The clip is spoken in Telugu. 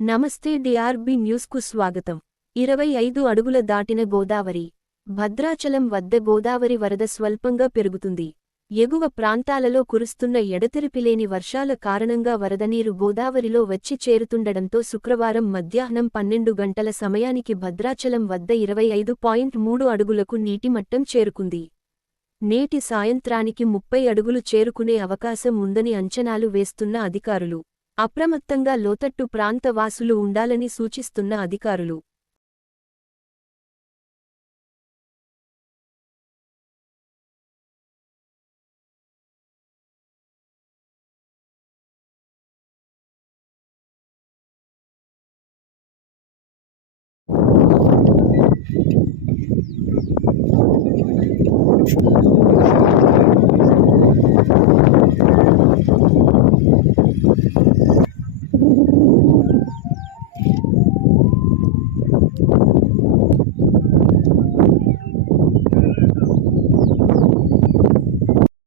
నమస్తే డిఆర్బి న్యూస్కు స్వాగతం. 25 అడుగుల దాటిన గోదావరి. భద్రాచలం వద్ద గోదావరి వరద స్వల్పంగా పెరుగుతుంది. ఎగువ ప్రాంతాలలో కురుస్తున్న ఎడతెరిపిలేని వర్షాల కారణంగా వరదనీరు గోదావరిలో వచ్చి చేరుతుండడంతో శుక్రవారం మధ్యాహ్నం 12 గంటల సమయానికి భద్రాచలం వద్ద 25.3 అడుగులకు నీటిమట్టం చేరుకుంది. నేటి సాయంత్రానికి 30 అడుగులు చేరుకునే అవకాశం ఉందని అంచనాలు వేస్తున్న అధికారులు. అప్రమత్తంగా లోతట్టు ప్రాంత వాసులు ఉండాలని సూచిస్తున్న అధికారులు.